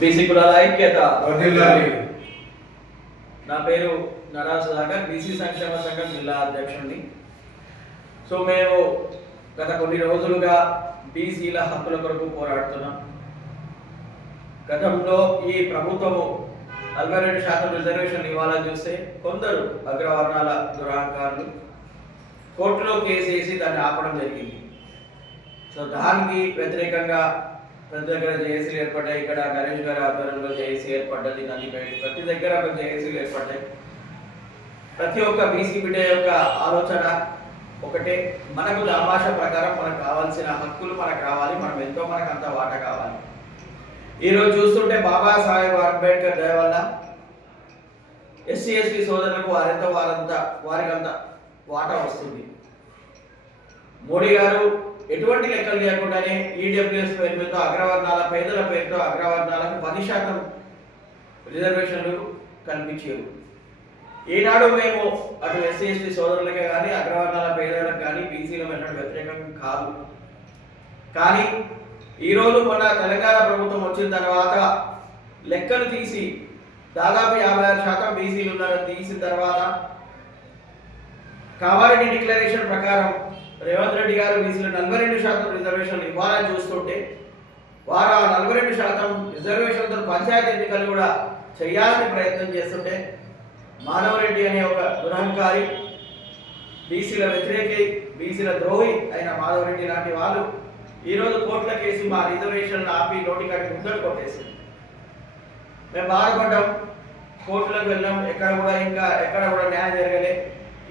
BC కులాల ఐక్యత. నా పేరు నరా సుధాకర్, బీసీ సంక్షేమ సంఘం జిల్లా అధ్యక్షుడిని. సో మేము గత కొన్ని రోజులుగా బీసీల హక్కుల కొరకు పోరాడుతున్నాం. గతంలో ఈ ప్రభుత్వము 42% రిజర్వేషన్ ఇవ్వాలని చూస్తే కొందరు అగ్రవర్ణాల దురహంకారులు కోర్టులో కేసేసి దాన్ని ఆపడం జరిగింది. సో దానికి వ్యతిరేకంగా ప్రతి దగ్గర జేఏసీలు ఏర్పడ్డాయి. ఇక్కడ నరేష్ గారి ఆధ్వర్యంలో జేఏసీ ఏర్పడ్డది, నందిపేట ప్రతి దగ్గర జేఏసీలు ఏర్పడ్డాయి. ప్రతి ఒక్క బీసీ బిడ్డ యొక్క ఆలోచన ఒకటే, మనకు దామాష ప్రకారం మనకు కావాల్సిన హక్కులు మనకు కావాలి, మనం ఎంతో మనకు అంత వాటా కావాలి. ఈరోజు చూస్తుంటే బాబాసాహెబ్ అంబేద్కర్ దయ వల్ల ఎస్సీ ఎస్టీ సోదరులకు వారికంత వాటా వస్తుంది. మోడీ గారు ఎటువంటి లెక్కలు లేకుండానే ఈడబ్ల్యూఎస్ పేరుతో అగ్రవర్ణాల పేదల పేరుతో అగ్రవర్ణాలకు 10% రిజర్వేషన్లు కల్పించారు. ఈనాడు మేము అటు ఎస్సీ ఎస్టీ సోదరులకే కానీ అగ్రవర్ణాల పేదలకు కానీ బీసీల వెళ్ళడం వ్యతిరేకం కాదు. కానీ ఈరోజు మన తెలంగాణ ప్రభుత్వం వచ్చిన తర్వాత లెక్కలు తీసి దాదాపు 56% బీసీలు ఉన్నారని తీసిన తర్వాత కామారెడ్డి డిక్లరేషన్ ప్రకారం రేవంత్ రెడ్డి గారు బీసీలు 42% రిజర్వేషన్లు ఇవ్వాలని చూస్తుంటే వారు ఆ 42% రిజర్వేషన్తో పంచాయతీ ఎన్నికలు కూడా చేయాలని ప్రయత్నం చేస్తుంటే మాధవరెడ్డి అనే ఒక దురహంకారి, బీసీల వ్యతిరేకి, బీసీల ద్రోహి అయిన మాధవరెడ్డి లాంటి వాళ్ళు ఈరోజు కోర్టుల కేసు మా రిజర్వేషన్లు ఆపి నోటికాడికి ముందడు కొట్టేసింది. మేము బాధపడ్డాం, కోర్టులకు వెళ్ళాం, ఎక్కడ కూడా న్యాయం జరగలే,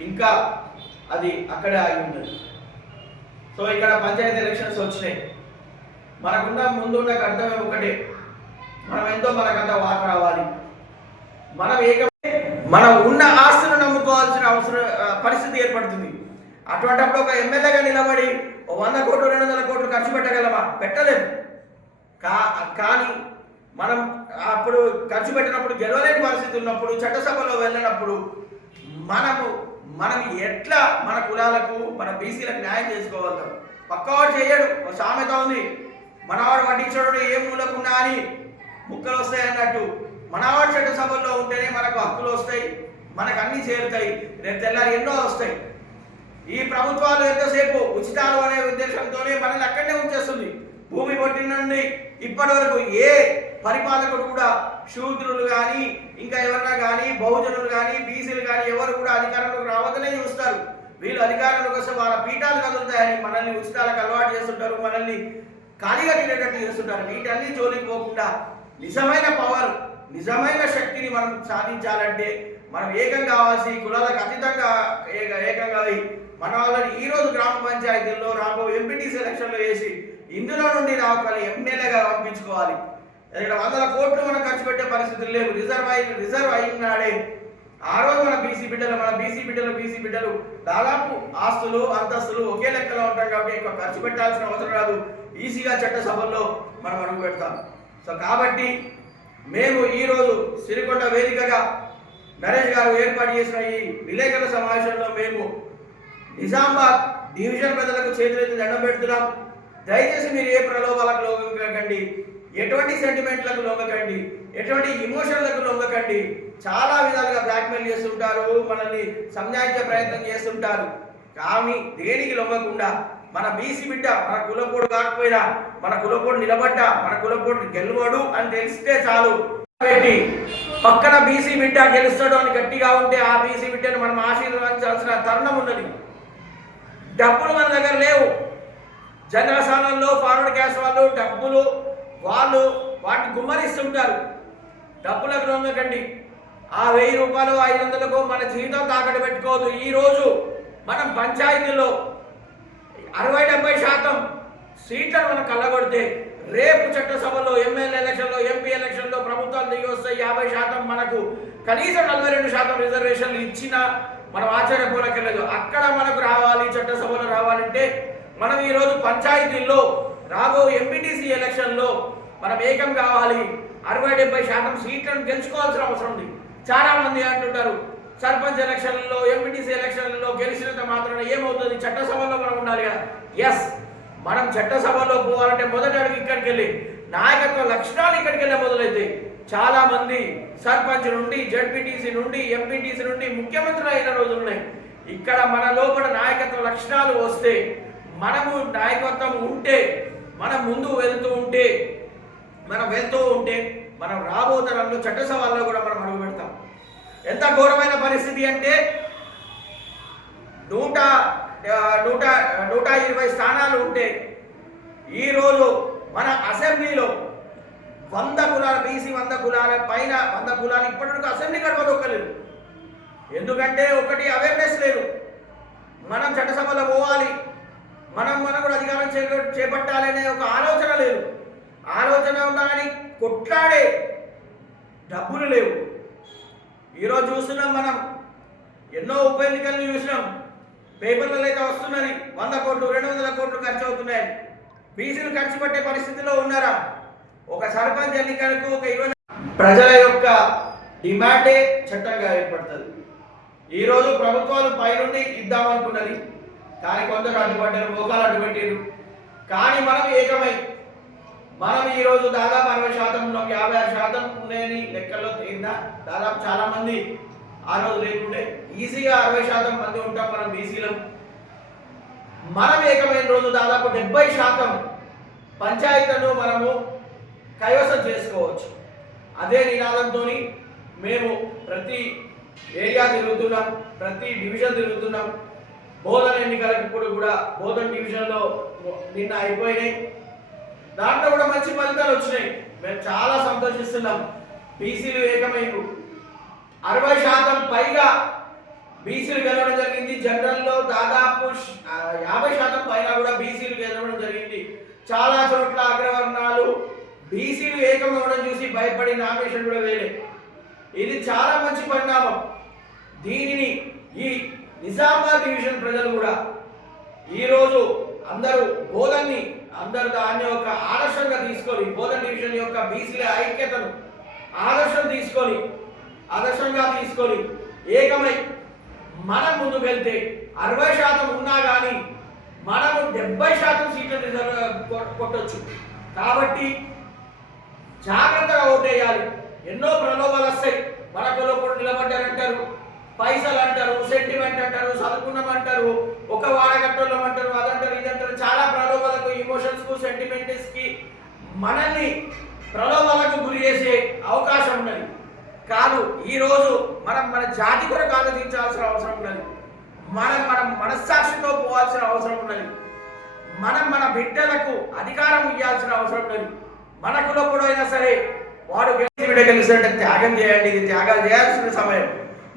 ఇంకా అది అక్కడే ఆగి ఉన్నది. సో ఇక్కడ పంచాయతీ ఎలక్షన్స్ వచ్చినాయి. మనకున్న ముందున్న కర్తవ్యం ఒకటే, మనం ఎంతో మనకంత వాట రావాలి. మనం ఉన్న ఆస్తులను నమ్ముకోవాల్సిన పరిస్థితి ఏర్పడుతుంది. అటువంటిప్పుడు ఒక ఎమ్మెల్యేగా నిలబడి 100 కోట్లు 200 కోట్లు ఖర్చు పెట్టగలమా? పెట్టలేము. కానీ మనం అప్పుడు ఖర్చు పెట్టినప్పుడు గెలవలేని పరిస్థితి ఉన్నప్పుడు, చట్టసభలో వెళ్ళినప్పుడు మనం ఎట్లా మన కులాలకు మన బీసీలకు న్యాయం చేసుకోగలుగుతాం? పక్కవాడు చేయడు. సామెత ఉంది, మనవాడు వడ్డించడు ఏ మూలకున్నా అని ముక్కలు వస్తాయి అన్నట్టు. మనవాడు చట్టసభల్లో ఉంటేనే మనకు హక్కులు వస్తాయి, మనకు అన్నీ చేరుతాయి, రేపు తెల్లారి ఎన్నో వస్తాయి. ఈ ప్రభుత్వాలు ఎంతసేపు ఉచితాలు అనే ఉద్దేశంతోనే మనల్ని అక్కడనే ఉంచేస్తుంది. భూమి పొట్టిన నుండి ఇప్పటి వరకు ఏ పరిపాలకుడు కూడా శూద్రులు కానీ ఇంకా ఎవరన్నా కానీ బహుజనులు కానీ బీసీలు కానీ ఎవరు కూడా అధికారంలోకి రావద్దనే చూస్తారు. వీళ్ళు అధికారంలోకి వస్తే వాళ్ళ పీఠాలు కదులుతాయని మనల్ని ఉచితాలకు అలవాటు చేస్తుంటారు, మనల్ని ఖాళీగా తినేటట్టు చేస్తుంటారు. వీటన్ని జోలికి పోకుండా నిజమైన పవర్, నిజమైన శక్తిని మనం సాధించాలంటే మనం ఏకం కావాల్సి కులాలకు అతీతంగా ఏకంగా మన వాళ్ళని ఈరోజు గ్రామ పంచాయతీల్లో రాబో ఎంపీటీసీ ఎలక్షన్లో వేసి ఇందులో నుండి రావాలి ఎమ్మెల్యేగా పంపించుకోవాలి. ఇక్కడ 100 కోట్లు మనం ఖర్చు పెట్టే పరిస్థితులు లేవు. రిజర్వ్ అయినాడే ఆ రోజు మన బీసీ బిడ్డలు దాదాపు ఆస్తులు అంతస్తులు ఒకే లెక్కలో ఉంటాం కాబట్టి ఎక్కువ ఖర్చు పెట్టాల్సిన అవసరం రాదు. ఈజీగా చట్టసభల్లో మనం అడుగు పెడతాం. సో కాబట్టి మేము ఈరోజు సిరికొండ వేదికగా నరేష్ గారు ఏర్పాటు చేసిన ఈ విలేకరుల సమావేశంలో మేము నిజామాబాద్ డివిజన్ ప్రజలకు చేతులెత్తి దండం పెడుతున్నాం. దయచేసి మీరు ఏ ప్రలోభాలకు లొంగకండి, ఎటువంటి సెంటిమెంట్లకు లొంగకండి, ఎటువంటి ఇమోషన్లకు లొంగకండి. చాలా విధాలుగా బ్లాక్మెయిల్ చేస్తుంటారు, మనల్ని సంజాయించే ప్రయత్నం చేస్తుంటారు. కానీ దేనికి లొంగకుండా మన బీసీ బిడ్డ, మన కులపోడు కాకపోయినా మన కులపోడు నిలబడ్డా మన కులపోడు గెలవడు అని తెలిస్తే చాలు పెట్టి పక్కన బీసీ బిడ్డ గెలుస్తాడు అని గట్టిగా ఉంటే ఆ బీసీ బిడ్డను మనం ఆశీర్వదించాల్సిన తరుణం ఉన్నది. డబ్బులు మన దగ్గర లేవు. జనరల్ స్థానంలో ఫార్వర్డ్ క్యాస్ట్ వాళ్ళు డబ్బులు వాటిని గుమ్మరిస్తుంటారు. డబ్బులకు లొంగకండి. ఆ 1000 రూపాయలు 500కు మన జీవితం తాకట్టు పెట్టుకోవద్దు. ఈరోజు మనం పంచాయతీల్లో 60-70% సీట్లను మనం కళ్ళగొడితే రేపు చట్టసభలో ఎమ్మెల్యే ఎలక్షన్లో ఎంపీ ఎలక్షన్లో ప్రభుత్వాలు దిగి వస్తాయి. 50% మనకు కనీసం 42% రిజర్వేషన్లు ఇచ్చినా మనం ఆశ్చర్యపోనక్కర్లేదు. అక్కడ మనకు రావాలి, చట్టసభలో రావాలంటే మనం ఈరోజు పంచాయతీల్లో రాబో ఎంపీటీసీ ఎలక్షన్లో మనం ఏకం కావాలి. 60-70% సీట్లను గెలుచుకోవాల్సిన అవసరం ఉంది. చాలా మంది అంటుంటారు సర్పంచ్ ఎలక్షన్లలో ఎంపీటీసీ ఎలక్షన్లలో గెలిచినంత మాత్రాన ఏమవుతుంది, చట్టసభలో మనం ఉండాలి కదా. ఎస్, మనం చట్టసభలో పోవాలంటే మొదటి అడుగు ఇక్కడికి ఇక్కడికి వెళ్ళి నాయకత్వ లక్షణాలు ఇక్కడికి వెళ్ళే మొదలైతే చాలా మంది సర్పంచ్ నుండి జడ్పీటీసీ నుండి ఎంపీటీసీ నుండి ముఖ్యమంత్రులు అయిన రోజులు ఉన్నాయి. ఇక్కడ మన లోపల నాయకత్వ లక్షణాలు వస్తే, మనము నాయకత్వం ఉంటే, మనం ముందు వెళ్తూ ఉంటే మనం రాబో తరంలో చట్టసభల్లో కూడా మనం అడుగు పెడతాం. ఎంత ఘోరమైన పరిస్థితి అంటే 120 స్థానాలు ఉంటే ఈరోజు మన అసెంబ్లీలో 100 కులాల బీసీ 100 కులాల పైన 100 కులాలు ఇప్పటివరకు అసెంబ్లీ గడప దొక్కలేదు. ఎందుకంటే ఒకటి అవేర్నెస్ లేదు. మనం చట్టసభలో పోవాలి, మనం కూడా అధికారం చేపట్టాలనే ఒక ఆలోచన లేదు. ఆలోచన ఉన్నా కానీ కొట్లాడే డబ్బులు లేవు. ఈరోజు చూస్తున్నాం, మనం ఎన్నో ఉప ఎన్నికలను చూసినాం. పేపర్లలో అయితే వస్తున్నది 100 కోట్లు 200 కోట్లు ఖర్చు అవుతున్నాయి. బీసీలు ఖర్చు పెట్టే పరిస్థితిలో ఉన్నారా? ఒక సర్పంచ్ ఎన్నికలకు ఒక 20 ప్రజల యొక్క డిమాండే చట్టంగా ఏర్పడుతుంది. ఈరోజు ప్రభుత్వాలు పైనుండి ఇద్దామనుకున్నది, కానీ కొందరు అడ్డుపడ్డారు, మోకాలు అడ్డుపెట్టారు. కానీ మనం ఏకమై మనం ఈరోజు దాదాపు 60% ఉన్నాం. 56% ఉన్నాయని లెక్కల్లో తేలిందా? దాదాపు చాలా మంది ఆ రోజు లేకుండే ఈజీగా 60% మంది ఉంటాం మనం బీసీలో. మనం ఏకమైన రోజు దాదాపు 70% పంచాయతీలను మనము కైవసం చేసుకోవచ్చు. అదే నినాదంతో మేము ప్రతి ఏరియా తిరుగుతున్నాం, ప్రతి డివిజన్ తిరుగుతున్నాం. బోధన ఎన్నికలకు కూడా బోధన డివిజన్లో నిన్న అయిపోయినాయి. దాంట్లో కూడా మంచి ఫలితాలు వచ్చినాయి. మేము చాలా సంతోషిస్తున్నాం. బీసీలు ఏకమైపు 60% పైగా బీసీలు గెలవడం జరిగింది. జనరల్లో దాదాపు 50% పైన కూడా బీసీలు గెలవడం జరిగింది. చాలా చోట్ల అగ్రవర్ణాలు బీసీలు ఏకమవడం చూసి భయపడి నామినేషన్ కూడా వేయలే. ఇది చాలా మంచి పరిణామం. దీనిని ఈ నిజామాబాద్ డివిజన్ ప్రజలు కూడా ఈరోజు అందరూ దాన్ని ఒక ఆదర్శంగా తీసుకొని, బోధన డివిజన్ యొక్క బీసీల ఐక్యతను ఆదర్శంగా తీసుకొని ఏకమై మనం ముందుకు వెళ్తే 60% ఉన్నా కానీ మనము 70% సీట్లు రిజర్వ్ కొట్టొచ్చు. కాబట్టి జాగ్రత్తగా ఓటేయాలి. ఎన్నో ప్రలోభాలు వస్తాయి. మనకులో కూడా నిలబడ్డారంటారు, పైసలు అంటారు, సెంటిమెంట్ అంటారు, చదువుకున్నామంటారు, ఒక వాడగట్టడం అంటారు, అదంటారు, ఇదంటారు. చాలా ప్రలోభాలకు, ఇమోషన్స్కు, సెంటిమెంట్స్కి మనల్ని ప్రలోభాలకు గురి చేసే అవకాశం ఉన్నది. కాదు, ఈరోజు మనం మన జాతి కొరకు ఆలోచించాల్సిన అవసరం ఉన్నది. మనం మనస్సాక్షితో పోవాల్సిన అవసరం ఉన్నది. మన బిడ్డలకు అధికారం ఇవ్వాల్సిన అవసరం ఉన్నది. మన కులపుడైనా సరే వాడు గెలిచినట్టే త్యాగం చేయండి. ఇది త్యాగాలు చేయాల్సిన సమయం.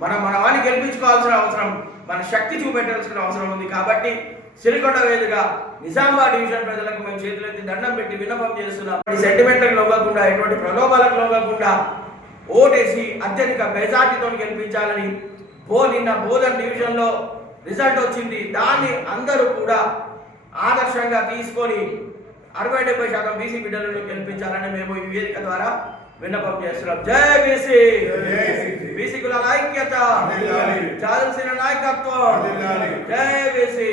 మన వాడిని గెలిపించుకోవాల్సిన అవసరం, మన శక్తి చూపెట్టాల్సిన అవసరం ఉంది. కాబట్టి సిరికొండ వేదికగా నిజామాబాద్ డివిజన్ ప్రజలకు మేము చేతులెత్తి దండం పెట్టి విన్నపం చేస్తున్నాం. సెంటిమెంట్లకు లొంగకుండా, ఎటువంటి ప్రలోభాలకు లొంగకుండా ఓటేసి అత్యధిక మెజార్టీతో గెలిపించాలని నిన్న బోధన డివిజన్లో రిజల్ట్ వచ్చింది. దాన్ని అందరూ కూడా ఆదర్శంగా తీసుకొని 60-70% బీసీ బిడ్డలను గెలిపించాలని మేము ఈ వేదిక ద్వారా విన్నపం చేస్తున్నాం. జై బీసీ, బీసీ కులాల ఐక్యత, చాల్సిన నాయకత్వం. జై బీసీ.